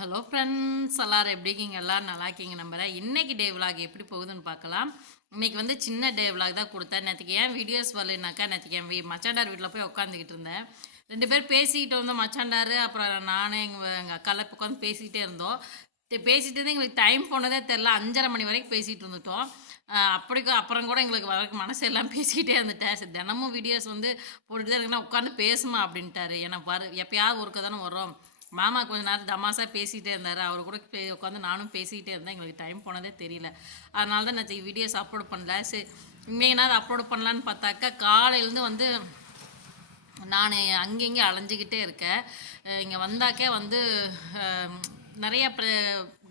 Hello friends எல்லாரும் எப்படி இருக்கீங்க? எல்லாரும் நல்லா இருக்கீங்க நம்புறேன். இன்னைக்கு டே விலாக் எப்படி போகுதுன்னு பார்க்கலாம். இன்னைக்கு வந்து சின்ன டே விலாக் தான் கொடுத்தேன். நேற்றுக்கு ஏன் வீடியோஸ் வரலனாக்கா நேற்றுக்கு என் வீ மச்சாண்டார் வீட்டில் போய் உட்காந்துக்கிட்டு இருந்தேன். ரெண்டு பேர் பேசிக்கிட்டு வந்தோம் மச்சாண்டார். அப்புறம் நானும் எங்கள் எங்கள் அக்கால உட்காந்து பேசிக்கிட்டே இருந்தோம். பேசிகிட்டு இருந்து எங்களுக்கு டைம் போனதே தெரில அஞ்சரை மணி வரைக்கும் பேசிகிட்டு இருந்துட்டோம். அப்படி அப்படிக்கும் அப்புறம் கூட எங்களுக்கு வரக்கு மனசு எல்லாம் பேசிக்கிட்டே இருந்துட்டேன். சரி தினமும் வீடியோஸ் வந்து போட்டுட்டு தான் இருக்குன்னா உட்காந்து பேசுமா அப்படின்ட்டாரு. ஏன்னா வர எப்பயாவது ஒருக்க தானே வரோம் மாமா கொஞ்ச நேரம் தமாசா பேசிகிட்டே இருந்தார். அவர் கூட பே உட்காந்து நானும் பேசிக்கிட்டே இருந்தேன். எங்களுக்கு டைம் போனதே தெரியல. அதனால தான் நான் வீடியோஸ் அப்லோட் பண்ணல. சரி இன்னைக்கு அப்லோட் பண்ணலான்னு பார்த்தாக்கா காலையிலேருந்து வந்து நான் அங்கேயும் அலைஞ்சிக்கிட்டே இருக்கேன். இங்கே வந்தாக்கே வந்து நிறைய நிறைய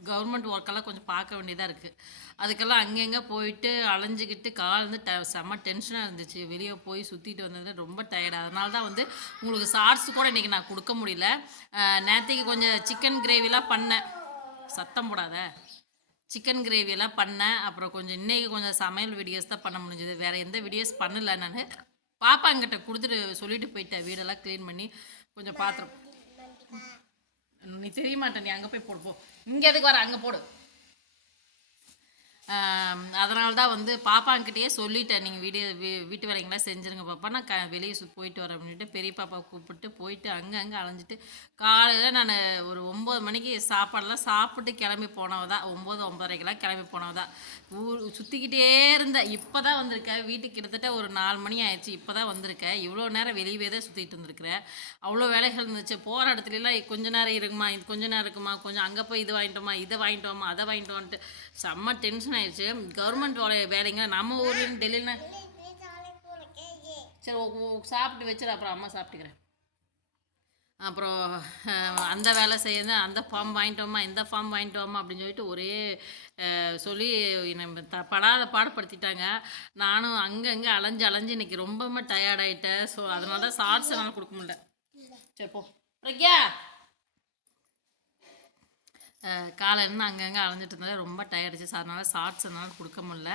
கவர்மெண்ட் ஒர்க்கெல்லாம் கொஞ்சம் பார்க்க வேண்டியதாக இருக்குது அதுக்கெல்லாம் அங்கங்கே போயிட்டு அலைஞ்சிக்கிட்டு கால் வந்து ட செம்ம டென்ஷனாக இருந்துச்சு. வெளியே போய் சுற்றிட்டு வந்தது ரொம்ப டயர்டு அதனால தான் வந்து உங்களுக்கு சார்ஸ் கூட இன்றைக்கி நான் கொடுக்க முடியல. நேற்றுக்கு கொஞ்சம் சிக்கன் கிரேவிலாம் பண்ணேன். சத்தம் போடாத. சிக்கன் கிரேவியெல்லாம் பண்ணேன். அப்புறம் கொஞ்சம் இன்றைக்கி கொஞ்சம் சமையல் வீடியோஸ் தான் பண்ண முடிஞ்சது. வேறு எந்த வீடியோஸ் பண்ணல நான். பாப்பாங்கிட்ட கொடுத்துட்டு சொல்லிட்டு போயிட்டேன். வீடெல்லாம் க்ளீன் பண்ணி கொஞ்சம் பாத்திரம். நீ தெரிய மாட்டேன். நீ அங்கே போய் போடு இங்கே எதுக்கு வர? அங்கே போடு. அதனால தான் வந்து பாப்பாங்கிட்டயே சொல்லிட்டேன். நீங்கள் வீடியோ வீ வீட்டு வேலைங்களாம் செஞ்சுருங்க பாப்பா. நான் க வெளியே சு போயிட்டு வரேன் அப்படின்ட்டு பெரிய பாப்பா கூப்பிட்டு போயிட்டு அங்கே அங்கே அலைஞ்சிட்டு காலையில் நான் ஒரு ஒம்பது மணிக்கு சாப்பாடெல்லாம் சாப்பிட்டு கிளம்பி போனவ தான் ஒம்பது ஒம்பதரைக்கெல்லாம் கிளம்பி போனவ தான் ஊர் சுற்றிக்கிட்டே இருந்தேன் இப்போ தான் வந்திருக்கேன் வீட்டுக்கு கிட்டத்தட்ட ஒரு நாலு மணி ஆயிடுச்சு இப்போ தான் வந்திருக்கேன் இவ்வளோ நேரம் வெளியவே தான் சுற்றிட்டு இருந்திருக்கிறேன் அவ்வளோ வேலைகள் இருந்துச்சு. போகிற இடத்துலலாம் கொஞ்ச நேரம் இருக்குமா இது கொஞ்ச நேரம் இருக்குமா கொஞ்சம் அங்கே போய் இது வாங்கிட்டோமா இதை வாங்கிட்டோமா அதை வாங்கிட்டு செம்ம டென்ஷன் ஆயிடுச்சு. கவர்மெண்ட் வேலைங்க. நம்ம ஊர்லேருந்து டெல்லியில் சரி ஓ- சாப்பிட்டு வச்சிட அப்புறம் அம்மா சாப்பிட்டுக்கிறேன். அப்புறம் அந்த வேலை செய்யணும் அந்த ஃபார்ம் வாங்கிட்டோமா இந்த ஃபார்ம் வாங்கிட்டோமா அப்படின்னு சொல்லிட்டு ஒரே சொல்லி நம்ம த படாத பாடப்படுத்திட்டாங்க நானும் அங்கங்கே அலைஞ்சு அலைஞ்சு இன்றைக்கி ரொம்பவுமே டயர்ட் ஆகிட்டேன் ஸோ அதனால தான் ஷார்ட்ஸ் என்னால் கொடுக்க முடியல. சரி போ. பிரக்யா! காலையிலேருந்து அங்கங்கே அலைஞ்சிட்டு இருந்தேன். ரொம்ப டயர்டுச்சு அதனால் அதனால ஷார்ட்ஸ் என்னால் கொடுக்க முடியல.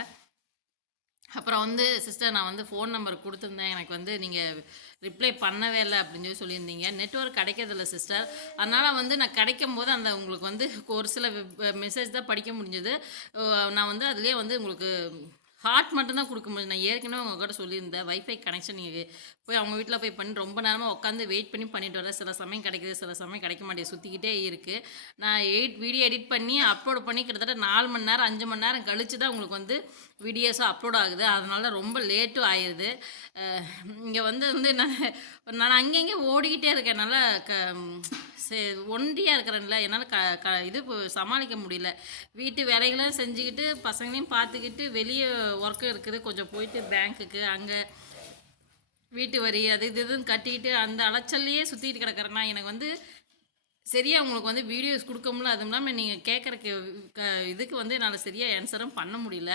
அப்புறம் வந்து சிஸ்டர் நான் வந்து ஃபோன் நம்பர் கொடுத்துருந்தேன். எனக்கு வந்து நீங்கள் ரிப்ளை பண்ணவே இல்லை அப்படின்னு சொல்லி சொல்லியிருந்தீங்க. நெட்ஒர்க் கிடைக்கிறதில்ல சிஸ்டர் அதனால் வந்து நான் கிடைக்கும் போது அந்த உங்களுக்கு வந்து ஒரு சில மெசேஜ் தான் படிக்க முடிஞ்சது. நான் வந்து அதுலேயே வந்து உங்களுக்கு ஹார்ட் மட்டும்தான் கொடுக்க முடியும் நான் ஏற்கனவே உங்ககிட்ட சொல்லியிருந்தேன் வைஃபை கனெக்ஷன் நீங்கள் போய் அவங்க வீட்டில் போய் பண்ணி ரொம்ப நேரமாக உட்காந்து வெயிட் பண்ணி பண்ணிட்டு வரேன். சில சமயம் கிடைக்குது சில சமயம் கிடைக்க மாட்டேங்குது சுற்றிக்கிட்டே இருக்குது நான் எயிட் வீடியோ எடிட் பண்ணி அப்லோட் பண்ணி கிட்டத்தட்ட நாலு மணி நேரம் அஞ்சு மணி நேரம் கழித்து தான் உங்களுக்கு வந்து வீடியோஸும் அப்லோட் ஆகுது. அதனால ரொம்ப லேட்டும் ஆயிடுது இங்கே வந்து வந்து நான் நான் அங்கங்கே ஓடிக்கிட்டே இருக்கேன். நல்லா க சே ஒண்டியாக இருக்கிறேன்ல. என்னால் க க இது சமாளிக்க முடியல. வீட்டு வேலைகளும் செஞ்சுக்கிட்டு பசங்களையும் பார்த்துக்கிட்டு வெளியே ஒர்க்கு இருக்குது. கொஞ்சம் போயிட்டு பேங்க்குக்கு அங்கே வீட்டு வரி அது இது இதுன்னு கட்டிக்கிட்டு அந்த அலைச்சல்லையே சுற்றிட்டு கிடக்கிறேன்னா எனக்கு வந்து சரியாக உங்களுக்கு வந்து வீடியோஸ் கொடுக்க முடியல. அதுவும் இல்லாமல் நீங்கள் கேட்குற க- இதுக்கு வந்து என்னால் சரியாக ஆன்சரும் பண்ண முடியல.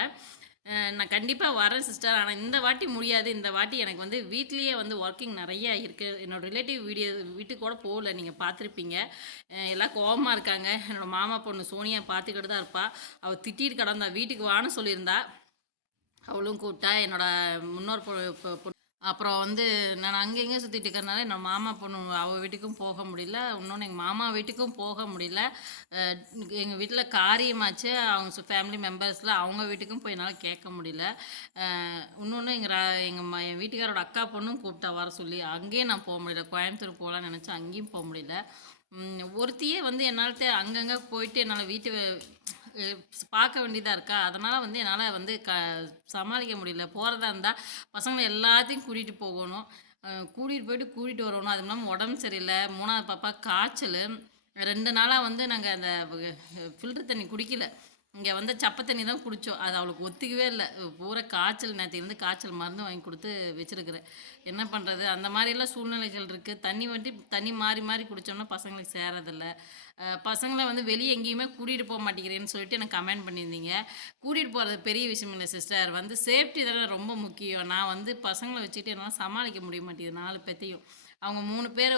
நான் கண்டிப்பாக வரேன் சிஸ்டர் ஆனால் இந்த வாட்டி முடியாது. இந்த வாட்டி எனக்கு வந்து வீட்லேயே வந்து ஒர்க்கிங் நிறைய இருக்குது என்னோடய ரிலேட்டிவ் வீடியோ வீட்டுக்கு கூட போகல. நீங்கள் பார்த்துருப்பீங்க. எல்லாம் கோவமாக இருக்காங்க. என்னோடய மாமா பொண்ணு சோனியா பார்த்துக்கிட்டு தான் இருப்பாள் அவள் திட்டிட்டு கிடந்தா வீட்டுக்கு வான்னு சொல்லியிருந்தா. அவளும் கூப்பிட்டா. என்னோட முன்னோர் பொ- பொ- அப்புறம் வந்து நான் அங்கே இங்கே சுற்றிட்டு இருக்கிறனால என்னோட மாமா பொண்ணு அவள் வீட்டுக்கும் போக முடியல. இன்னொன்று எங்கள் மாமா வீட்டுக்கும் போக முடியல. எங்கள் வீட்டில் காரியமாச்சு. அவங்க ஃபேமிலி மெம்பர்ஸில் அவங்க வீட்டுக்கும் போய் என்னால் கேட்க முடியல. இன்னொன்று எங்கள் எங்கள் என் வீட்டுக்காரோட அக்கா பொண்ணும் கூப்பிட்டா வர சொல்லி அங்கேயும் நான் போக முடியல. கோயம்புத்தூர் போகலான்னு நினச்சேன் அங்கேயும் போக முடியல. ஒருத்தியே வந்து என்னால் அங்கங்கே போயிட்டு என்னால் வீட்டு பார்க்க வேண்டியதாக இருக்கா? அதனால் வந்து என்னால் வந்து க சமாளிக்க முடியல. போகிறதா இருந்தால் பசங்களை எல்லாத்தையும் கூட்டிகிட்டு போகணும். கூட்டிகிட்டு போயிட்டு கூட்டிகிட்டு வரணும். அது இல்லாமல் உடம்பு சரியில்லை. மூணாவது பாப்பா காய்ச்சல். ரெண்டு நாளாக வந்து நாங்கள் அந்த ஃபில்டர் தண்ணி குடிக்கல. இங்கே வந்து சப்பை தண்ணி தான் குடித்தோம் அது அவளுக்கு ஒத்துக்கவே இல்லை. பூரா காய்ச்சல் நேற்று இருந்து காய்ச்சல் மருந்து வாங்கி கொடுத்து வச்சுருக்குறேன். என்ன பண்ணுறது அந்த மாதிரியெல்லாம் சூழ்நிலைகள் இருக்குது தண்ணி வண்டி தண்ணி மாறி மாறி குடித்தோம்னா பசங்களுக்கு சேரதில்ல. பசங்களை வந்து வெளியே எங்கேயுமே கூட்டிகிட்டு போக மாட்டேங்கிறேன்னு சொல்லிட்டு எனக்கு கமெண்ட் பண்ணியிருந்தீங்க. கூட்டிகிட்டு போகிறது பெரிய விஷயம் இல்லை சிஸ்டர் வந்து சேஃப்டி தானே ரொம்ப முக்கியம். நான் வந்து பசங்களை வச்சுட்டு என்னால் சமாளிக்க முடிய மாட்டேங்குது நாலு பேத்தையும். அவங்க மூணு பேர்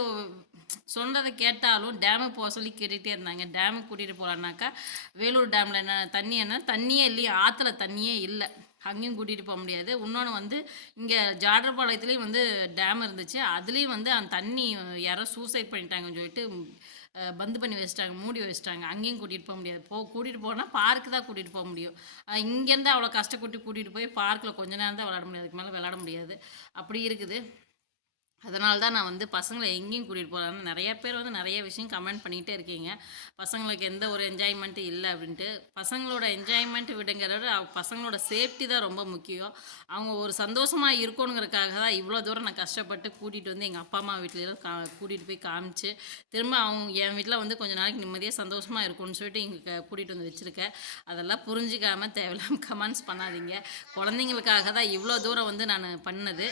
சொன்னதை கேட்டாலும் டேமுக்கு போக சொல்லி கேட்டுகிட்டே இருந்தாங்க. டேமுக்கு கூட்டிகிட்டு போகலான்னாக்கா வேலூர் டேமில் என்ன தண்ணி என்ன? தண்ணியே இல்லையே ஆற்றுல தண்ணியே இல்லை. அங்கேயும் கூட்டிகிட்டு போக முடியாது. இன்னொன்று வந்து இங்கே ஜாடர்பாளையத்துலேயும் வந்து டேம் இருந்துச்சு. அதுலேயும் வந்து அந்த தண்ணி யாரோ சூசைட் பண்ணிட்டாங்கன்னு சொல்லிட்டு பந்து பண்ணி வச்சிட்டாங்க மூடி வச்சிட்டாங்க. அங்கேயும் கூட்டிகிட்டு போக முடியாது. போ கூட்டிகிட்டு போனால் பார்க்கு தான் கூட்டிகிட்டு போக முடியும். இங்கேருந்து அவ்வளோ கஷ்டப்பட்டு கூட்டிகிட்டு போய் பார்க்கில் கொஞ்ச நேரம் தான் விளாட முடியாது அதுக்கு மேலே விளாட முடியாது. அப்படி இருக்குது. அதனால தான் நான் வந்து பசங்களை எங்கேயும் கூட்டிகிட்டு போகிறேன் நிறைய பேர் வந்து நிறைய விஷயம் கமெண்ட் பண்ணிகிட்டே இருக்கீங்க. பசங்களுக்கு எந்த ஒரு என்ஜாய்மெண்ட்டும் இல்லை அப்படின்ட்டு. பசங்களோட என்ஜாய்மெண்ட் விடுங்கிறத விட பசங்களோட சேஃப்டி தான் ரொம்ப முக்கியம். அவங்க ஒரு சந்தோஷமாக இருக்கணுங்கிறதுக்காக தான் இவ்வளோ தூரம் நான் கஷ்டப்பட்டு கூட்டிகிட்டு வந்து எங்கள் அப்பா அம்மா வீட்டிலலாம் கா கூட்டிகிட்டு போய் காமிச்சு திரும்ப அவங்க என் வீட்டில் வந்து கொஞ்ச நாளைக்கு நிம்மதியாக சந்தோஷமாக இருக்கும்னு சொல்லிட்டு இங்கே கூட்டிகிட்டு வந்து வச்சுருக்கேன். அதெல்லாம் புரிஞ்சிக்காமல் தேவையில்லாமல் கமெண்ட்ஸ் பண்ணாதீங்க. குழந்தைங்களுக்காக தான் இவ்வளோ தூரம் வந்து நான் பண்ணது.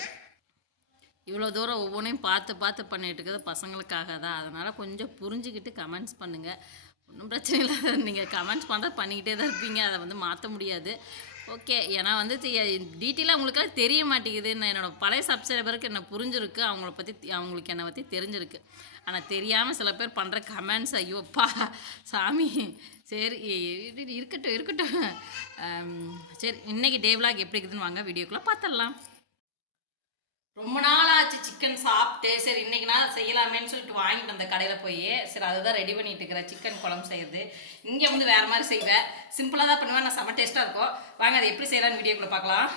இவ்வளோ தூரம் ஒவ்வொன்றையும் பார்த்து பார்த்து பண்ணிகிட்டு இருக்கிறது பசங்களுக்காக தான். அதனால் கொஞ்சம் புரிஞ்சுக்கிட்டு கமெண்ட்ஸ் பண்ணுங்கள் ஒன்றும் பிரச்சனை இல்லை. நீங்கள் கமெண்ட்ஸ் பண்ணுறது பண்ணிக்கிட்டே தான் இருப்பீங்க. அதை வந்து மாற்ற முடியாது. ஓகே ஏன்னா வந்து டீட்டெயிலாக உங்களுக்கெல்லாம் தெரிய மாட்டேங்குது. நான் என்னோட பழைய சப்ஸ்கிரைபருக்கு என்ன புரிஞ்சிருக்கு. அவங்கள பற்றி அவங்களுக்கு என்னை பற்றி தெரிஞ்சிருக்கு. ஆனால் தெரியாமல் சில பேர் பண்ணுற கமெண்ட்ஸ் ஐயோப்பா சாமி சரி இருக்கட்டும் இருக்கட்டும். சரி இன்றைக்கி டே எப்படி இருக்குதுன்னு வாங்க. வீடியோக்குள்ளே பார்த்துடலாம். ரொம்ப நாள் ஆச்சு சிக்கன் சாப்பிட்டு சரி இன்னைக்கு நான் செய்யலாமேன்னு சொல்லிட்டு வாங்கிட்டு வந்த கடையில் போய் சரி அதுதான் ரெடி பண்ணிட்டு இருக்கிறேன் சிக்கன் குழம்பு செய்யறது. இங்கே வந்து வேற மாதிரி செய்வேன் சிம்பிளாக தான் பண்ணுவேன். நான் செம்ம டேஸ்ட்டாக இருக்கும். வாங்க அதை எப்படி செய்யலான்னு வீடியோக்குள்ளே பார்க்கலாம்.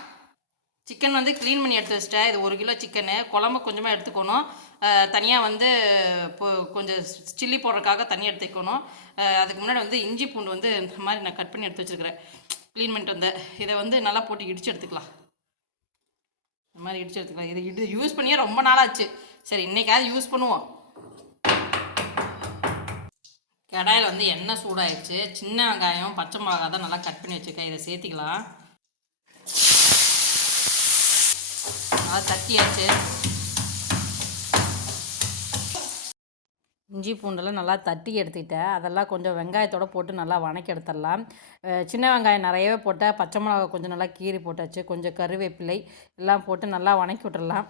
சிக்கன் வந்து க்ளீன் பண்ணி எடுத்து வச்சிட்டேன். இது ஒரு கிலோ சிக்கனு குழம்பு கொஞ்சமாக எடுத்துக்கணும். தனியாக வந்து இப்போ கொஞ்சம் சில்லி போடுறதுக்காக தனியாக எடுத்துக்கணும் அதுக்கு முன்னாடி வந்து இஞ்சி பூண்டு வந்து இந்த மாதிரி நான் கட் பண்ணி எடுத்து வச்சிருக்கிறேன். க்ளீன் பண்ணிட்டு வந்தேன். இதை வந்து நல்லா போட்டு இடித்து எடுத்துக்கலாம். இந்த மாதிரி இடிச்சு எடுத்துக்கலாம். இது இது யூஸ் பண்ணியே ரொம்ப நாளாச்சு. சரி இன்னைக்காவது யூஸ் பண்ணுவோம். கடாயில் வந்து எண்ணெய் சூடாயிடுச்சு. சின்ன வெங்காயம் பச்சை மிளகா தான் நல்லா கட் பண்ணி வச்சுருக்கேன். இதை சேர்த்திக்கலாம். நல்லா தட்டியாச்சு. இஞ்சி பூண்டெல்லாம் நல்லா தட்டி எடுத்துக்கிட்டேன். அதெல்லாம் கொஞ்சம் வெங்காயத்தோட போட்டு நல்லா வணக்கி எடுத்துடலாம். சின்ன வெங்காயம் நிறையவே போட்டேன். பச்சை மிளகா கொஞ்சம் நல்லா கீறி போட்டாச்சு. கொஞ்சம் கருவேப்பிலை எல்லாம் போட்டு நல்லா வணக்கி விட்டுடலாம்.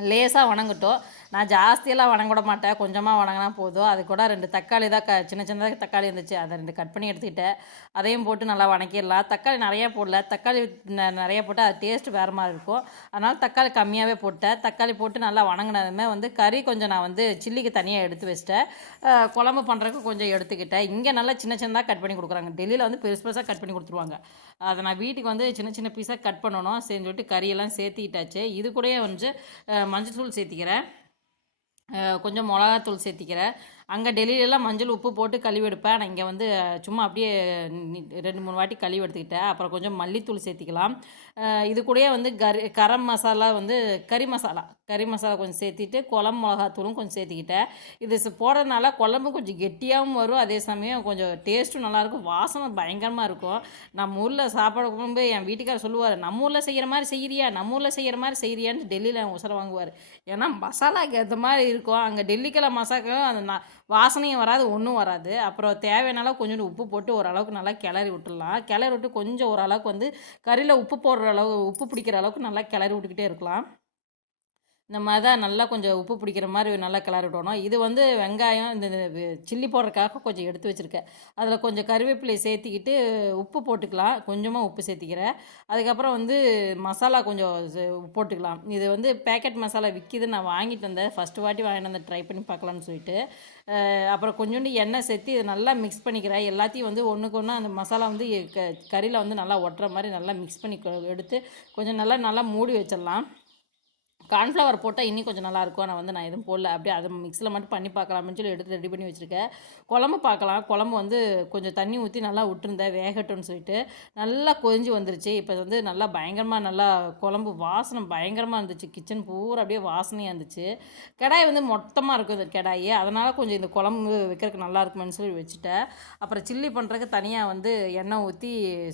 லேசாக வணங்கட்டும். நான் ஜாஸ்தியெல்லாம் வணங்க விட மாட்டேன். கொஞ்சமாக வணங்கினா போதும். அது கூட ரெண்டு தக்காளி தான் க சின்ன சின்னதாக தக்காளி இருந்துச்சு. அதை ரெண்டு கட் பண்ணி எடுத்துக்கிட்டேன். அதையும் போட்டு நல்லா வணக்கிடலாம். தக்காளி நிறையா போடல. தக்காளி ந- நிறைய போட்டால் அது டேஸ்ட் வேறு மாதிரி இருக்கும். அதனால் தக்காளி கம்மியாகவே போட்டேன். தக்காளி போட்டு நல்லா வணங்கினதுமே வந்து கறி கொஞ்சம் நான் வந்து சில்லிக்கு தனியாக எடுத்து வச்சிட்டேன். குழம்பு பண்ணுறதுக்கு கொஞ்சம் எடுத்துக்கிட்டேன். இங்கே நல்லா சின்ன சின்னதாக கட் பண்ணி கொடுக்குறாங்க. டெல்லியில் வந்து பெருசு பெருசாக கட் பண்ணி கொடுத்துருவாங்க. அதை நான் வீட்டுக்கு வந்து சின்ன சின்ன பீஸாக கட் பண்ணணும். சரின்னு சொல்லிட்டு கறியெல்லாம் சேர்த்துக்கிட்டாச்சு இது கூடயே வந்து மஞ்சள் தூள் சேர்த்திக்கிறேன் கொஞ்சம் மிளகாத்தூள் சேர்த்திக்கிறேன். அங்கே டெல்லியிலலாம் மஞ்சள் உப்பு போட்டு கழுவி எடுப்பேன் நான் இங்கே வந்து சும்மா அப்படியே ரெண்டு மூணு வாட்டி கழுவி எடுத்துக்கிட்டேன். அப்புறம் கொஞ்சம் மல்லித்தூள் சேர்த்திக்கலாம். இது கூடயே வந்து கரி கரம் மசாலா வந்து கறி மசாலா. கறி மசாலா கொஞ்சம் சேர்த்திட்டு குழம்பு மிளகாத்தூளும் கொஞ்சம் சேர்த்திக்கிட்டேன். இது போடுறதுனால குழம்பு கொஞ்சம் கெட்டியாகவும் வரும். அதே சமயம் கொஞ்சம் டேஸ்ட்டும் நல்லாயிருக்கும். வாசனை பயங்கரமாக இருக்கும். நம்ம ஊரில் சாப்பாடு குழம்பு என் வீட்டுக்காரர் சொல்லுவார் நம்ம ஊரில் செய்கிற மாதிரி செய்கிறியா நம்ம ஊரில் செய்கிற மாதிரி செய்கிறியான்னு டெல்லியில் உசரம் வாங்குவார். ஏன்னா மசாலாக்கு ஏற்ற மாதிரி இருக்கும். அங்கே டெல்லிக்கெல்லாம் மசாக்கும் அந்த ந- வாசனையும் வராது ஒன்றும் வராது. அப்புறம் தேவையான அளவு கொஞ்சோண்டு உப்பு போட்டு ஓரளவுக்கு நல்லா கிளறி விட்டுடலாம். கிளறி விட்டு கொஞ்சம் ஓரளவுக்கு வந்து கறியில் உப்பு போடுற அளவு உப்பு பிடிக்கிற அளவுக்கு நல்லா கிளறி விட்டுக்கிட்டே இருக்கலாம். இந்த மாதிரி தான் நல்லா கொஞ்சம் உப்பு பிடிக்கிற மாதிரி நல்லா கிளறி விடணும் இது வந்து வெங்காயம் இந்த சில்லி போடுறதுக்காக கொஞ்சம் எடுத்து வச்சுருக்கேன். அதில் கொஞ்சம் கருவேப்பிலை சேர்த்திக்கிட்டு உப்பு போட்டுக்கலாம். கொஞ்சமாக உப்பு சேர்த்திக்கிறேன். அதுக்கப்புறம் வந்து மசாலா கொஞ்சம் சே- போட்டுக்கலாம். இது வந்து பேக்கெட் மசாலா விற்கிது நான் வாங்கிட்டு வந்தேன். ஃபஸ்ட்டு வாட்டி வாங்கிட்டு வந்தேன். ட்ரை பண்ணி பார்க்கலான்னு சொல்லிட்டு. அப்புறம் கொஞ்சோண்டு எண்ணெய் சேர்த்து இதை நல்லா மிக்ஸ் பண்ணிக்கிறேன். எல்லாத்தையும் வந்து ஒன்றுக்கு ஒன்று அந்த மசாலா வந்து க கறியில் வந்து நல்லா ஒட்டுற மாதிரி நல்லா மிக்ஸ் பண்ணி கொ- எடுத்து கொஞ்சம் நல்லா நல்லா மூடி வச்சிடலாம். கார்ன்ஃப்ளவர் போட்டால் இன்னும் கொஞ்சம் நல்லாயிருக்கும். ஆனால் வந்து நான் எதுவும் போடல. அப்படியே அதை மிக்ஸில் மட்டும் பண்ணி பார்க்கலாம்னு சொல்லி எடுத்து ரெடி பண்ணி வச்சுருக்கேன். குழம்பு பார்க்கலாம். குழம்பு வந்து கொஞ்சம் தண்ணி ஊற்றி நல்லா விட்டுருந்தேன். வேகட்டும்னு சொல்லிட்டு. நல்லா கொதிஞ்சு வந்துருச்சு. இப்போ வந்து நல்லா பயங்கரமாக நல்லா குழம்பு வாசனை பயங்கரமாக இருந்துச்சு. கிச்சன் பூரா அப்படியே வாசனையாக இருந்துச்சு. கடாய் வந்து மொத்தமாக இருக்கும் இந்த கடாய். அதனால் கொஞ்சம் இந்த குழம்பு வைக்கிறதுக்கு நல்லா இருக்குமென்னு சொல்லி வச்சுட்டேன். அப்புறம் சில்லி பண்ணுறதுக்கு தனியாக வந்து எண்ணெய் ஊற்றி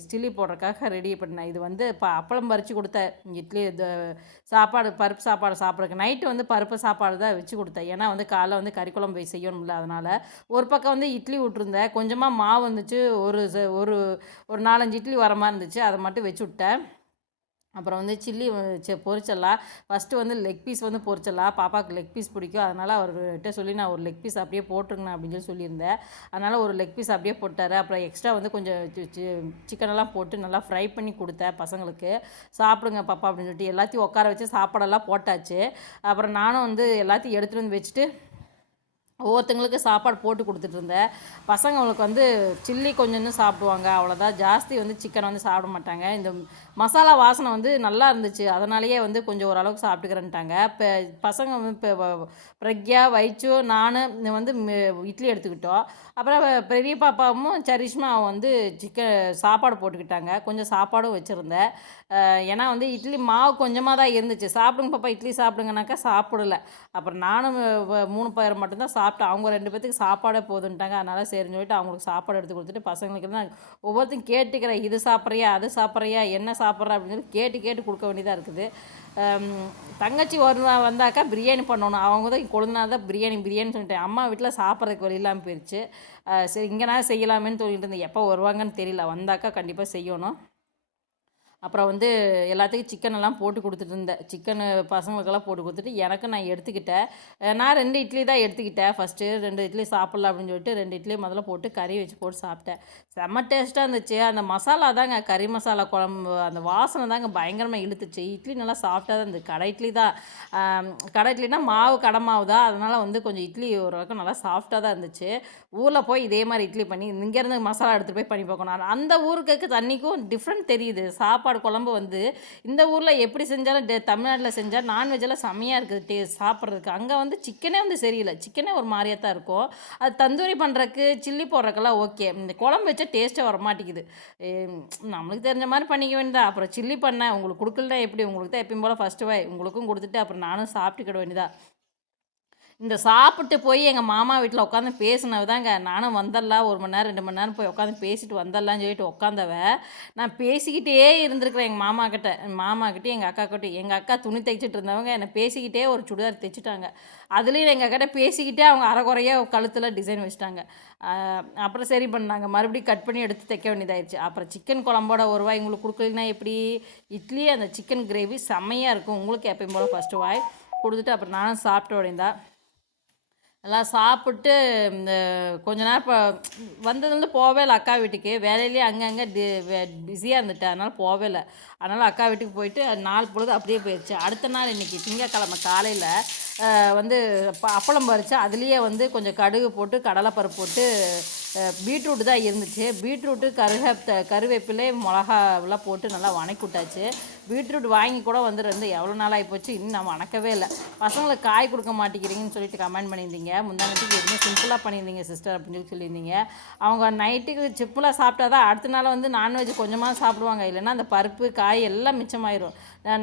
சில்லி போடுறதுக்காக ரெடி பண்ணேன் இது வந்து இப்போ அப்பளம் பறித்து கொடுத்தேன். இட்லி சாப்பாடு பருப்பு சாப்பாடு சாப்பிட்றதுக்கு. நைட்டு வந்து பருப்பு சாப்பாடு தான் வச்சு கொடுத்தேன். ஏன்னா வந்து காலைல வந்து கறி குழம்பு செய்யணும்ல அதனால். ஒரு பக்கம் வந்து இட்லி விட்ருந்தேன் கொஞ்சமாக மாவு வந்துச்சு. ஒரு ச- ஒரு ஒரு நாலஞ்சு இட்லி வர மாதிரி இருந்துச்சு. அதை மட்டும் வச்சு விட்டேன். அப்புறம் வந்து சில்லி பொரிச்சிடலாம். ஃபஸ்ட்டு வந்து லெக் பீஸ் வந்து பொரிச்சிடலாம். பாப்பாவுக்கு லெக் பீஸ் பிடிக்கும். அதனால் அவர்கிட்ட சொல்லி நான் ஒரு லெக் பீஸ் அப்படியே போட்டுருங்கண்ணா அப்படின்னு சொல்லி சொல்லியிருந்தேன். அதனால் ஒரு லெக் பீஸ் அப்படியே போட்டார். அப்புறம் எக்ஸ்ட்ரா வந்து கொஞ்சம் சிக்கனெல்லாம் போட்டு நல்லா ஃப்ரை பண்ணி கொடுத்தேன் பசங்களுக்கு. சாப்பிடுங்க பாப்பா அப்படின்னு சொல்லிட்டு எல்லாத்தையும் உட்கார வச்சு சாப்பாடெல்லாம் போட்டாச்சு. அப்புறம் நானும் வந்து எல்லாத்தையும் எடுத்துகிட்டு வந்து வச்சுட்டு ஒவ்வொருத்தங்களுக்கு சாப்பாடு போட்டு கொடுத்துட்டு இருந்தேன். பசங்களுக்கு வந்து சில்லி கொஞ்சம் சாப்பிடுவாங்க. அவ்வளோதான் ஜாஸ்தி வந்து சிக்கன் வந்து சாப்பிட மாட்டாங்க. இந்த மசாலா வாசனை வந்து நல்லா இருந்துச்சு. அதனாலேயே வந்து கொஞ்சம் ஓரளவுக்கு சாப்பிட்டுக்கிறேன்ட்டாங்க. இப்போ பசங்க வந்து இப்போ பிரக்யா வைச்சு நான் வந்து இட்லி எடுத்துக்கிட்டோம். அப்புறம் பெரிய பாப்பாவும் சரிஷ்மா வந்து சிக்கன் சாப்பாடு போட்டுக்கிட்டாங்க. கொஞ்சம் சாப்பாடும் வச்சுருந்தேன். ஏன்னா வந்து இட்லி மாவு கொஞ்சமாக தான் இருந்துச்சு. சாப்பிடுங்க பாப்பா இட்லி சாப்பிடுங்கனாக்கா சாப்பிடல. அப்புறம் நானும் மூணு பேர் மட்டும்தான் சாப்பிட்டேன் அவங்க ரெண்டு பேத்துக்கு சாப்பாடே போதுன்ட்டாங்க. அதனால் சரின்னு சொல்லிட்டு அவங்களுக்கு சாப்பாடு எடுத்து கொடுத்துட்டு பசங்களுக்கு தான் ஒவ்வொருத்தையும் கேட்டுக்கிறேன். இது சாப்பிட்றியா அது சாப்பிட்றியா என்ன சாப்பிட்ற அப்படின்னு சொல்லி கேட்டு கேட்டு கொடுக்க வேண்டியதாக இருக்குது. தங்கச்சி ஒரு நாள் வந்தாக்கா பிரியாணி பண்ணணும். அவங்க தான் கொழுந்தனா தான் பிரியாணி பிரியாணி சொல்லிட்டேன். அம்மா வீட்டில் சாப்பிட்றதுக்கு வழி இல்லாமல் போயிடுச்சு சரி இங்கே நான் செய்யலாமேன்னு சொல்லிட்டு இருந்தேன் எப்போ வருவாங்கன்னு தெரியல. வந்தாக்கா கண்டிப்பாக செய்யணும். அப்புறம் வந்து எல்லாத்துக்கும் சிக்கன் எல்லாம் போட்டு கொடுத்துட்டு இருந்தேன். சிக்கன் பசங்களுக்கெல்லாம் போட்டு கொடுத்துட்டு எனக்கு நான் எடுத்துக்கிட்டேன். நான் ரெண்டு இட்லி தான் எடுத்துக்கிட்டேன். ஃபஸ்ட்டு ரெண்டு இட்லி சாப்பிட்லாம் அப்படின்னு சொல்லிட்டு ரெண்டு இட்லி முதல்ல போட்டு கறி வச்சு போட்டு சாப்பிட்டேன். செம்ம டேஸ்ட்டாக இருந்துச்சு. அந்த மசாலா தாங்க கறி மசாலா குழம்பு அந்த வாசனை தாங்க பயங்கரமாக இழுத்துச்சு. இட்லி நல்லா சாஃப்டாக தான் இருந்தது. கடை இட்லி தான். கடை இட்லினா மாவு கடை மாவு தான். அதனால் வந்து கொஞ்சம் இட்லி ஓரளவுக்கு நல்லா சாஃப்டாக தான் இருந்துச்சு. ஊரில் போய் இதே மாதிரி இட்லி பண்ணி இங்கேருந்து மசாலா எடுத்துகிட்டு போய் பண்ணி பார்க்கணும். அந்த ஊருக்கு தண்ணிக்கும் டிஃப்ரெண்ட் தெரியுது. சாப்பாடு குழம்பு வந்து இந்த ஊரில் எப்படி செஞ்சாலும் டே- தமிழ்நாட்டில் செஞ்சால் நான்வெஜ்ஜெல்லாம் செம்மையாக இருக்குது டே சாப்பிட்றதுக்கு. அங்கே வந்து சிக்கனே வந்து சரியில்லை. சிக்கனே ஒரு மாதிரியாக தான் இருக்கும். அது தந்தூரி பண்ணுறக்கு சில்லி போடுறக்கெல்லாம் ஓகே இந்த குழம்பு வச்சா டேஸ்ட்டே வர மாட்டேங்குது நம்மளுக்கு தெரிஞ்ச மாதிரி பண்ணிக்க வேண்டியதா அப்புறம் சில்லி பண்ணேன் உங்களுக்கு கொடுக்கலனா எப்படி? உங்களுக்கு தான் எப்பயும் போல் ஃபஸ்ட்டு வாய் உங்களுக்கும் கொடுத்துட்டு அப்புறம் நானும் சாப்பிட்டுக்கிட வேண்டியதா இந்த சாப்பிட்டு போய் எங்கள் மாமா வீட்டில் உட்காந்து பேசினவதாங்க. நானும் வந்துடலாம் ஒரு மணி நேரம் ரெண்டு மணி நேரம் போய் உட்காந்து பேசிட்டு வந்தரலாம்னு சொல்லிட்டு உட்காந்தவ நான் பேசிக்கிட்டே இருந்திருக்கிறேன் எங்கள் மாமா கிட்ட. மாமா கிட்டே எங்கள் அக்கா கிட்டே எங்கள் அக்கா துணி தைச்சிட்டு இருந்தவங்க என்னை பேசிக்கிட்டே ஒரு சுடிதார் தைச்சிட்டாங்க. அதுலேயும் எங்கள் கிட்ட பேசிக்கிட்டே அவங்க அரைக்குறையாக கழுத்தில் டிசைன் வச்சுட்டாங்க. அப்புறம் சரி பண்ணாங்க மறுபடியும் கட் பண்ணி எடுத்து தைக்க வேண்டியதாயிருச்சு. அப்புறம் சிக்கன் குழம்போட ஒரு வாய் உங்களுக்கு கொடுக்கலனா எப்படி? இட்லி அந்த சிக்கன் கிரேவி செம்மையாக இருக்கும். உங்களுக்கு எப்பயும் போல் ஃபஸ்ட்டு வாய் கொடுத்துட்டு அப்புறம் நானும் சாப்பிட்ட உடைந்தா. எல்லாம் சாப்பிட்டு இந்த கொஞ்ச நேரம் இப்போ வந்ததுலேருந்து போவே இல்லை அக்கா வீட்டுக்கு. வேலையிலேயே அங்கங்கே டி பிஸியாக இருந்துட்டேன். அதனால் போவே இல்லை. அதனால் அக்கா வீட்டுக்கு போயிட்டு நாள் பொழுது அப்படியே போயிடுச்சு அடுத்த நாள் இன்றைக்கி திங்கக்கிழமை காலையில் வந்து ப- அப்பளம் பறித்து அதுலேயே வந்து கொஞ்சம் கடுகு போட்டு கடலைப்பருப்பு போட்டு பீட்ரூட் தான் இருந்துச்சு. பீட்ரூட்டு கருக கருவேப்பிலை மிளகா எல்லாம் போட்டு நல்லா வணக்கி விட்டாச்சு பீட்ரூட் வாங்கி கூட வந்து எவ்வளோ நாள் ஆகிப்போச்சு இன்னும் நான் வணக்கவே இல்லை. பசங்களுக்கு காய் கொடுக்க மாட்டேங்கிறீங்கன்னு சொல்லிட்டு கமெண்ட் பண்ணியிருந்தீங்க. முந்தானத்துக்கு எதுவுமே சிம்பிளாக பண்ணியிருந்தீங்க சிஸ்டர் அப்படின்னு சொல்லி சொல்லியிருந்தீங்க. அவங்க நைட்டுக்கு சிம்பிளாக சாப்பிட்டா தான் அடுத்த நாள் வந்து நான்வெஜ் கொஞ்சமாக சாப்பிடுவாங்க. இல்லைன்னா அந்த பருப்பு காய் எல்லாம் மிச்சமாயிரும்.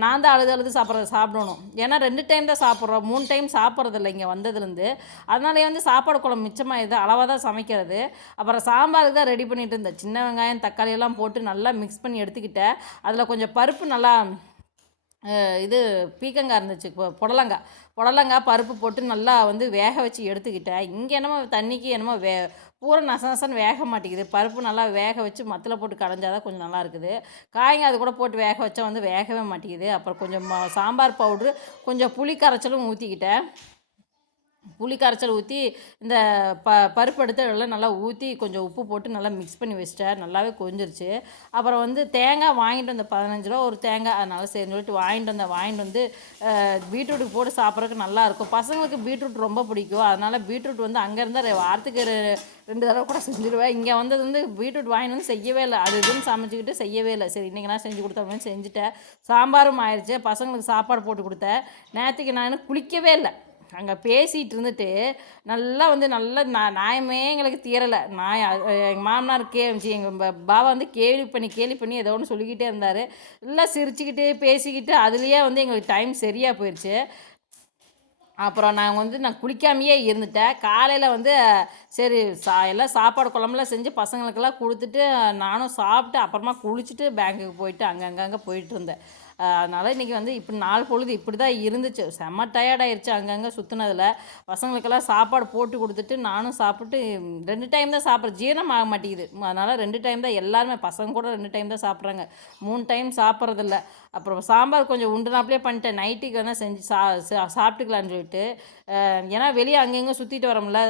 நான் தான் அழுது அழுது சாப்பிட்றத சாப்பிடணும். ஏன்னா ரெண்டு டைம் தான் சாப்பிட்றோம். மூணு டைம் சாப்பிட்றதில்ல இங்கே வந்ததுலேருந்து. அதனாலே வந்து சாப்பாடு குழம்பு மிச்சமாயிடுது. அளவாக தான் சமைக்கிறது. அப்புறம் சாம்பாருக்கு தான் ரெடி பண்ணிகிட்டு இருந்தேன். சின்ன வெங்காயம் தக்காளி எல்லாம் போட்டு நல்லா மிக்ஸ் பண்ணி எடுத்துக்கிட்டேன். அதில் கொஞ்சம் பருப்பு நல்லா இது பீக்கங்காய் இருந்துச்சு புடலங்காய். புடலங்காய் பருப்பு போட்டு நல்லா வந்து வேக வச்சு எடுத்துக்கிட்டேன். இங்கே என்னமோ தண்ணிக்கு என்னமோ வே பூரா நச நசன்னு வேக மாட்டேங்குது. பருப்பு நல்லா வேக வச்சு மத்தில் போட்டு கடைஞ்சாதான் கொஞ்சம் நல்லா இருக்குது. காய்ங்க அது கூட போட்டு வேக வச்சா வந்து வேகவே மாட்டேங்குது. அப்புறம் கொஞ்சம் சாம்பார் பவுட்ரு கொஞ்சம் புளி கரைச்சலும் ஊற்றிக்கிட்டேன் புளி கரைச்சல் ஊற்றி இந்த ப பருப்பு எடுத்து எல்லாம் நல்லா ஊற்றி கொஞ்சம் உப்பு போட்டு நல்லா மிக்ஸ் பண்ணி வச்சிட்டேன். நல்லாவே கொஞ்சிருச்சு அப்புறம் வந்து தேங்காய் வாங்கிட்டு வந்த பதினஞ்சு ரூபா ஒரு தேங்காய். அதனால் சரின்னு சொல்லிட்டு வாங்கிட்டு வந்தேன். வாங்கிட்டு வந்து பீட்ரூட் பீட்ரூட்டுக்கு போட்டு சாப்பிட்றதுக்கு நல்லாயிருக்கும் பசங்களுக்கு பீட்ரூட் ரொம்ப பிடிக்கும். அதனால பீட்ரூட் வந்து அங்கே இருந்தால் வாரத்துக்கு ரெ- ரெண்டு தடவை கூட செஞ்சுருவேன். இங்கே வந்தது வந்து பீட்ரூட் வாங்கிட்டு வந்து செய்யவே இல்லை. அது இதுன்னு சமைச்சிக்கிட்டு செய்யவே இல்லை. சரி இன்றைக்கி நான் செஞ்சு கொடுத்தோம்னு செஞ்சுட்டேன். சாம்பாரும் ஆயிடுச்சு பசங்களுக்கு சாப்பாடு போட்டு கொடுத்தேன். நேற்றுக்கு நான் குளிக்கவே இல்லை. அங்கே பேசிகிட்டு இருந்துட்டு நல்லா வந்து நல்லா நான் நியாயமே எங்களுக்கு தீரலை. நான் எங்கள் மாமனார் கே எங்கள் பாபா வந்து கேலி பண்ணி கேலி பண்ணி ஏதோ ஒன்று சொல்லிக்கிட்டே இருந்தார். எல்லாம் சிரிச்சுக்கிட்டு பேசிக்கிட்டு அதுலேயே வந்து எங்களுக்கு டைம் சரியாக போயிடுச்சு அப்புறம் நான் வந்து நான் குளிக்காமையே இருந்துட்டேன். காலையில் வந்து சரி சா எல்லாம் சாப்பாடு குழம்புலாம் செஞ்சு பசங்களுக்கெல்லாம் கொடுத்துட்டு நானும் சாப்பிட்டு அப்புறமா குளிச்சுட்டு பேங்க்குக்கு போயிட்டு அங்கங்கங்கே போயிட்டு இருந்தேன். அதனால் இன்றைக்கி வந்து இப்படி நாள் பொழுது இப்படி தான் இருந்துச்சு. செம்ம டயர்டாயிருச்சு அங்கங்கே சுற்றுனதில் பசங்களுக்கெல்லாம் சாப்பாடு போட்டு கொடுத்துட்டு நானும் சாப்பிட்டு ரெண்டு டைம் தான் சாப்பிட்ற ஜீரணம் ஆக மாட்டேங்குது. அதனால் ரெண்டு டைம் தான் எல்லாருமே பசங்க கூட ரெண்டு டைம் தான் சாப்பிட்றாங்க. மூணு டைம் சாப்பிட்றதில்ல. அப்புறம் சாம்பார் கொஞ்சம் உண்டுனாப்லேயே பண்ணிட்டேன். நைட்டுக்கு வேணால் செஞ்சு சா சா- சாப்பிட்டுக்கலான்னு சொல்லிட்டு ஏன்னா வெளியே அங்கங்கே சுற்றிட்டு வரோம்ல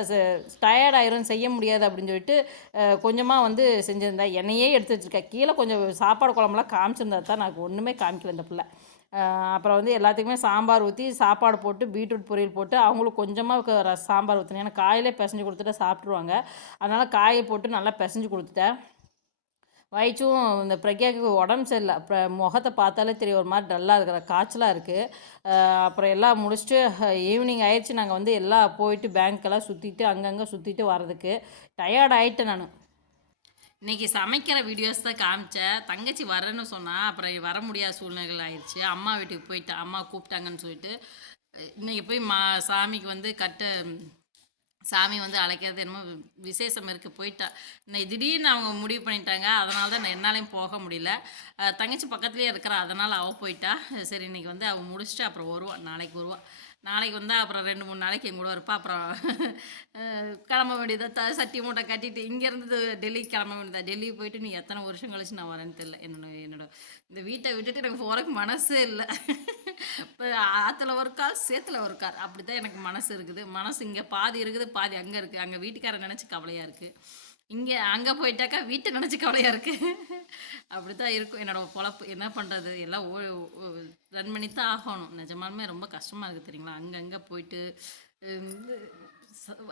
டயர்ட் ஆயிரும் செய்ய முடியாது அப்படின்னு சொல்லிட்டு கொஞ்சமாக வந்து செஞ்சுருந்தேன். என்னையே எடுத்து வச்சுருக்கேன். கீழே கொஞ்சம் சாப்பாடு குழம்புலாம் காமிச்சிருந்தா தான் எனக்கு ஒன்றுமே காமிக்கல. இந்த பிள்ளை. அப்புறம் வந்து எல்லாத்துக்குமே சாம்பார் ஊற்றி சாப்பாடு போட்டு பீட்ரூட் பொரியல் போட்டு அவங்களுக்கு கொஞ்சமாக ர சாம்பார் ஊற்றினேன் ஏன்னா காயிலே பிசைஞ்சு கொடுத்துட்டா சாப்பிட்ருவாங்க அதனால் காயை போட்டு நல்லா பிசைஞ்சு கொடுத்துட்டேன். வயிற்றும் இந்த பிரக்யாவுக்கு உடம்பு சரியில்லை. அப்புறம் முகத்தை பார்த்தாலே தெரியும் ஒரு மாதிரி டல்லாக இருக்கிற காய்ச்சலாக இருக்குது அப்புறம் எல்லாம் முடிச்சுட்டு ஈவினிங் ஆயிடுச்சு. நாங்கள் வந்து எல்லாம் போயிட்டு பேங்க்கெல்லாம் சுற்றிட்டு அங்கங்கே சுற்றிட்டு வர்றதுக்கு டயர்ட் ஆகிட்டேன் நான். இன்றைக்கி சமைக்கிற வீடியோஸ் தான் காமிச்சேன் தங்கச்சி வரேன்னு சொன்னால் அப்புறம் வர முடியாத சூழ்நிலைகள் ஆயிடுச்சு அம்மா வீட்டுக்கு போயிட்டு அம்மா கூப்பிட்டாங்கன்னு சொல்லிட்டு இன்னைக்கு போய் மா சாமிக்கு வந்து கட்ட சாமி வந்து அழைக்கிறது என்னமோ விசேஷம் இருக்குது போயிட்டா. இன்னைக்கு திடீர்னு அவங்க முடிவு பண்ணிட்டாங்க. அதனால தான் நான் என்னாலையும் போக முடியல. தங்கச்சி பக்கத்துலேயே இருக்கிறா அதனால் அவள் போயிட்டா. சரி இன்றைக்கி வந்து அவள் முடிச்சுட்டு அப்புறம் வருவாள் நாளைக்கு வருவாள் நாளைக்கு வந்தால் அப்புறம் ரெண்டு மூணு நாளைக்கு என் கூட இருப்பா. அப்புறம் கிளம்ப வேண்டியதா த சட்டி மூட்டை கட்டிட்டு இங்கேருந்து டெல்லிக்கு கிளம்ப வேண்டியதா. டெல்லி போயிட்டு நீ எத்தனை வருஷம் கழிச்சு நான் வரேன்னு தெரியல. என்னோட என்னோட இந்த வீட்டை விட்டுட்டு எனக்கு போகிறக்கு மனசு இல்லை. இப்போ ஆற்றுல ஒரு கால் சேத்துல ஒரு கால். அப்படி தான் எனக்கு மனசு இருக்குது. மனசு இங்கே பாதி இருக்குது பாதி அங்கே இருக்குது அங்கே வீட்டுக்காரன் நினச்சி கவலையாக இருக்குது இங்கே அங்கே போயிட்டாக்கா வீட்டை நினச்சி கவலையாக இருக்குது அப்படி தான் இருக்கும். என்னோட பொழப்பு என்ன பண்ணுறது எல்லாம் ஓ ரன் பண்ணி தான் ஆகணும். நிஜமாலுமே ரொம்ப கஷ்டமாக இருக்குது தெரியுங்களா? அங்கங்கே போயிட்டு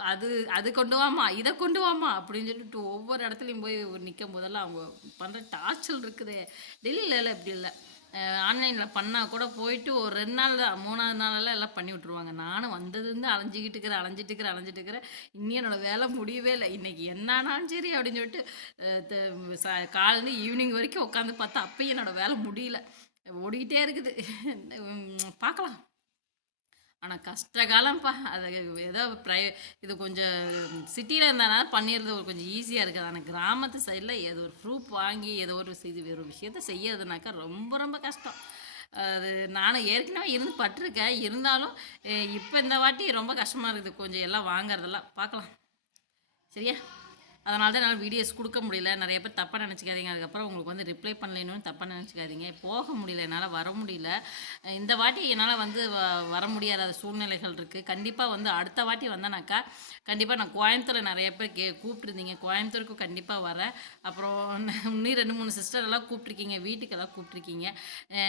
அது அது கொண்டு வாமா இதை கொண்டு வாமா அப்படின்னு சொல்லிட்டு ஒவ்வொரு இடத்துலையும் போய் நிற்கும் போதெல்லாம் அவங்க பண்ணுற டார்ச்சல் இருக்குது. டெல்லியில் இப்படி இல்லை. ஆன்லைனில் பண்ணால் கூட போயிட்டு ஒரு ரெண்டு நாள் தான் மூணாவது நாளெல்லாம் எல்லாம் பண்ணி விட்ருவாங்க நானும் வந்ததுலேருந்து அலைஞ்சிக்கிட்டு இருக்கிறேன் அலைஞ்சிட்டு இருக்கிறேன் அலைஞ்சிட்டு இருக்கிறேன். இன்னும் என்னோடய வேலை முடியவே இல்லை. இன்றைக்கி என்னானாலும் சரி அப்படின்னு சொல்லிட்டு அஹ், ச- ஈவினிங் வரைக்கும் உட்காந்து பார்த்தா அப்பயும் என்னோடய வேலை முடியல. ஓடிக்கிட்டே இருக்குது. பார்க்கலாம். ஆனால் கஷ்ட காலம்ப்பா. அது ஏதோ ப்ரை இது கொஞ்சம் சிட்டியில் இருந்தனால பண்ணிடுறது ஒரு கொஞ்சம் ஈஸியாக இருக்குது. ஆனால் கிராமத்து சைடில் ஏதோ ஒரு ப்ரூஃப் வாங்கி ஏதோ ஒரு இது ஒரு விஷயத்த செய்யறதுனாக்கா ரொம்ப ரொம்ப கஷ்டம். அது நானும் ஏற்கனவே இருந்து பட்டிருக்கேன். இருந்தாலும் இப்போ இந்த வாட்டி ரொம்ப கஷ்டமாக இருக்குது. கொஞ்சம் எல்லாம் வாங்குறதெல்லாம் பார்க்கலாம். சரியா? அதனால தான் என்னால் வீடியோஸ் கொடுக்க முடியல. நிறைய பேர் தப்பாக நினச்சிக்காதீங்க. அதுக்கப்புறம் உங்களுக்கு வந்து ரிப்ளை பண்ணலன்னு தப்பாக நினச்சிக்காதீங்க. போக முடியல. என்னால் வர முடியல. இந்த வாட்டி என்னால் வந்து வ- வர முடியாத சூழ்நிலைகள் இருக்குது கண்டிப்பாக வந்து அடுத்த வாட்டி வந்தேனாக்கா கண்டிப்பாக நான் கோயம்புத்தூரில் நிறைய பேர் கே கூப்பிட்டுருந்தீங்க. கோயம்புத்தூருக்கும் கண்டிப்பாக வரேன். அப்புறம் இன்னும் ரெண்டு மூணு சிஸ்டர் எல்லாம் கூப்பிட்ருக்கீங்க வீட்டுக்கு எல்லாம் கூப்பிட்ருக்கீங்க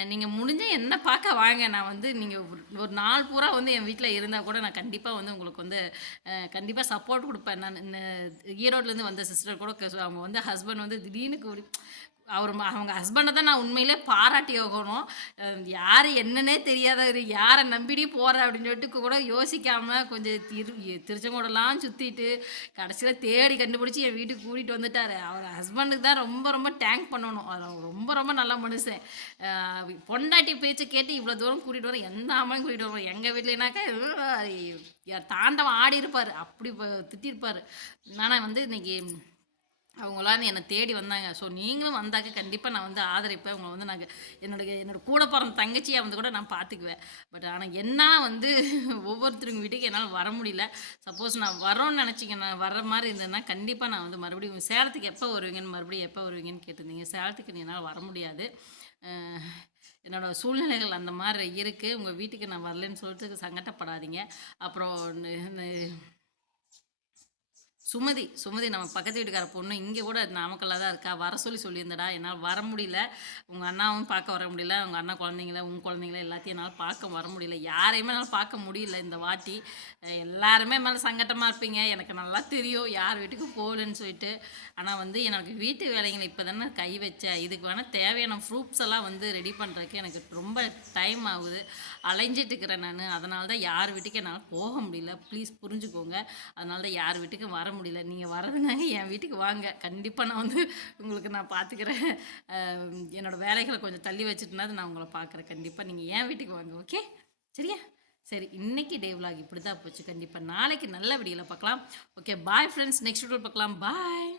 நீங்கள் முடிஞ்ச என்ன பார்க்க வாங்க? நான் வந்து நீங்கள் ஒரு நாள் பூரா வந்து என் வீட்டில் இருந்தால் கூட நான் கண்டிப்பாக வந்து உங்களுக்கு வந்து கண்டிப்பாக சப்போர்ட் கொடுப்பேன். நான் இந்த ஈரோட்லேருந்து வந்த சிஸ்டர் கூட அவங்க வந்து ஹஸ்பண்ட் வந்து திடீர்னு ஒரு அவர் அவங்க ஹஸ்பண்டை தான் நான் உண்மையிலே பாராட்டி ஆகணும். யார் என்னன்னே தெரியாதவர் யாரை நம்பிடி போகிற அப்படின்னு சொல்லிட்டு கூட யோசிக்காமல் கொஞ்சம் திரு திருச்செங்கோடலாம் சுற்றிட்டு கடைசியில் தேடி கண்டுபிடிச்சி என் வீட்டுக்கு கூட்டிகிட்டு வந்துட்டார். அவர் ஹஸ்பண்டுக்கு தான் ரொம்ப ரொம்ப டேங்க் பண்ணணும். அவர் ரொம்ப ரொம்ப நல்ல மனுஷன். பொண்டாட்டி பேச்சு கேட்டு இவ்வளோ தூரம் கூட்டிகிட்டு வரோம் எந்த அம்மாவும் கூட்டிகிட்டு வரோம் எங்கள் வீட்லனாக்கா தாண்டவம் ஆடி இருப்பார். அப்படி திட்டிருப்பார். ஆனால் வந்து இன்னைக்கு அவங்களாம் என்னை தேடி வந்தாங்க. ஸோ நீங்களும் வந்தாக்க கண்டிப்பாக நான் வந்து ஆதரிப்பேன். உங்களை வந்து நாங்கள் என்னோட என்னோட கூட பிறந்த தங்கச்சியை வந்து கூட நான் பார்த்துக்குவேன் பட் ஆனால் என்னால் வந்து ஒவ்வொருத்தருங்க வீட்டுக்கு என்னால் வர முடியல. சப்போஸ் நான் வரோன்னு நினச்சிங்க நான் வர மாதிரி இருந்தேன்னா கண்டிப்பாக நான் வந்து மறுபடியும் சேலத்துக்கு எப்போ வருவீங்கன்னு மறுபடியும் எப்போ வருவீங்கன்னு கேட்டிருந்தீங்க. சேலத்துக்கு என்னால் வர முடியாது. என்னோடய சூழ்நிலைகள் அந்த மாதிரி இருக்குது உங்கள் வீட்டுக்கு நான் வரலன்னு சொல்லிட்டு சங்கட்டப்படாதீங்க. அப்புறம் சுமதி சுமதி நம்ம பக்கத்து வீட்டுக்கார பொண்ணு இங்கே கூட நாமக்கல்ல தான் இருக்கா? வர சொல்லி சொல்லியிருந்தடா. என்னால் வர முடியல. உங்கள் அண்ணாவும் பார்க்க வர முடியல. உங்கள் அண்ணா குழந்தைங்கள உங்கள் குழந்தைங்கள எல்லாத்தையும் என்னால் பார்க்க வர முடியல. யாரையுமே என்னால் பார்க்க முடியல இந்த வாட்டி. எல்லாருமே மேலே சங்கட்டமாக இருப்பீங்க. எனக்கு நல்லா தெரியும். யார் வீட்டுக்கு போகலன்னு சொல்லிட்டு. ஆனால் வந்து எனக்கு வீட்டு வேலைங்களை இப்போ தானே கை வச்சேன் இதுக்கு வேணால் தேவையான ப்ரூஃப்ஸ் எல்லாம் வந்து ரெடி பண்ணுறதுக்கு எனக்கு ரொம்ப டைம் ஆகுது. அலைஞ்சிட்டு இருக்கிறேன் நான். அதனால தான் யார் வீட்டுக்கு என்னால் போக முடியல. ப்ளீஸ் புரிஞ்சுக்கோங்க. அதனால தான் யார் வீட்டுக்கும் வர முடியல நீங்கள் வரதுனாங்க என் வீட்டுக்கு வாங்க. கண்டிப்பாக நான் வந்து உங்களுக்கு நான் பார்த்துக்கிறேன் என்னோடய வேலைகளை கொஞ்சம் தள்ளி வச்சுட்டுனாது நான் உங்களை பார்க்குறேன் கண்டிப்பாக நீங்கள் என் வீட்டுக்கு வாங்க ஓகே? சரியா? சரி இன்னைக்கு டே விலாக் இப்படி தான் போச்சு. கண்டிப்பாக நாளைக்கு நல்ல வீடியோவில் பார்க்கலாம் okay bye friends next video பார்க்கலாம் பாய்